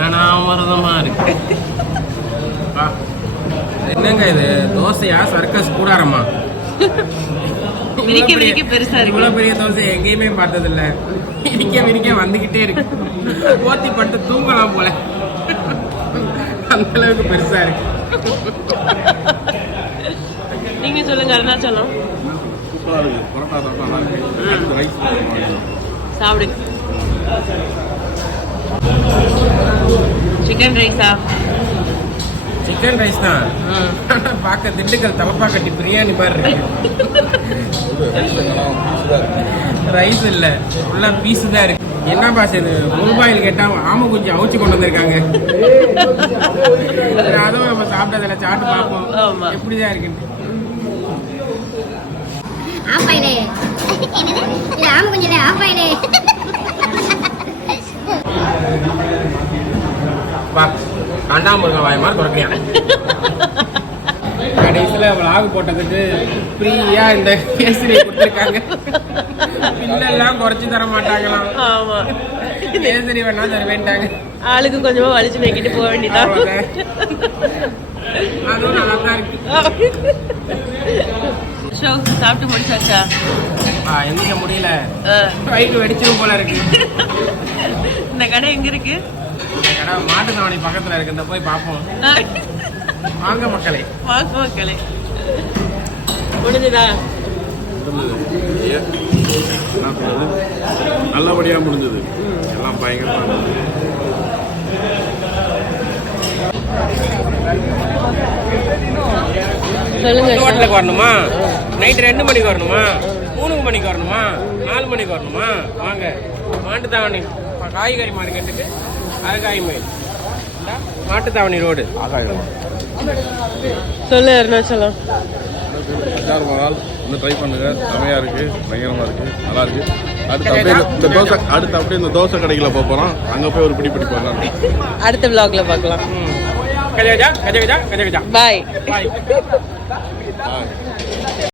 ஏனாமிரதமா இருக்கு. என்னங்க இது தோசையா சர்க்கஸ் கூடாரமா? பெருசா இருக்கு. இவ்வளவு பெரிய தோசை எங்கேயுமே பார்த்தது இல்ல. விரிக்க வந்துகிட்டே இருக்கு. போத்தி பட்டு தூங்கலாம் போல, அந்த அளவுக்கு பெருசா இருக்கு. நீங்க சொல்லுங்க அருணாச்சலம். சாப்பிடுங்க. சிக்கன் ரைஸா? சிக்கன் ரைஸ் தான். பார்க்க திண்டுக்கல் தலப்பாக்கட்டி பிரியாணி மாதிரி இருக்கு. ரைஸ் இல்ல, ஃபுல்லா பீஸ் தான் இருக்கு. என்ன பாஸ் இது? முல்பாயில் கேட்டா ஆமை குஞ்சு அவிச்சு கொண்டு வந்திருக்காங்க. அதுவும் நம்ம சாப்பிட்டதில்ல, சாப்பிட்டு பார்ப்போம் எப்படிதான் இருக்குன்னு. வா, காண்டாமுருகன் வாய் மாதிரி குறைக்கிறியா? கடைசியில விளாக் போட்டதுக்கு ஃப்ரீயா இந்த கேசரியை கொடுத்துருக்காங்க. பில்லெல்லாம் குறைச்சி தர மாட்டாங்களாம். ஆமா, கேசரி வேணா தர வேண்டாங்க. ஆளுக்கு கொஞ்சமா வலிச்சு வைக்கிட்டு போக வேண்டியதான். அதுவும் நல்லா தான் இருக்கு. சாப்பிட்டு முடிச்சாச்சா? எந்திக்க முடியல, வயிறு வெடிச்சிரும் போல இருக்கு. இந்த கடை எங்க இருக்கு? இந்த கடை மாட்டுத்தாவணி பக்கத்துல இருக்கு. இந்த போய் பார்ப்போம். வாங்க மக்களே, வாங்க மக்களே. முடிஞ்சதா? நல்லபடியா முடிஞ்சது. எல்லாம் பயங்கரமா. சொல்லுங்க. ஹோட்டலுக்கு வரணுமா? நைட்டு 2 மணிக்கு வரணுமா? 3 மணிக்கு வரணுமா? 4 மணிக்கு வரணுமா? வாங்க, மாட்டுத்தாவணி காய்கறி மார்க்கெட்டுக்கு அழகாய் மைல், மாட்டுத்தாவணி ரோடு. சொல்லு அருணாச்சலம். இன்னும் ட்ரை பண்ணுங்க, செமையா இருக்கு, பயங்கரமா இருக்கு, நல்லா இருக்கு. அடுத்து அப்படியே இந்த தோசை கடைக்குள்ள போறோம். அங்க போய் ஒரு பிடி போடலாம். அடுத்த vlogல பார்க்கலாம். கஜகஜா கஜகஜா கஜகஜா. பாய். பாய்.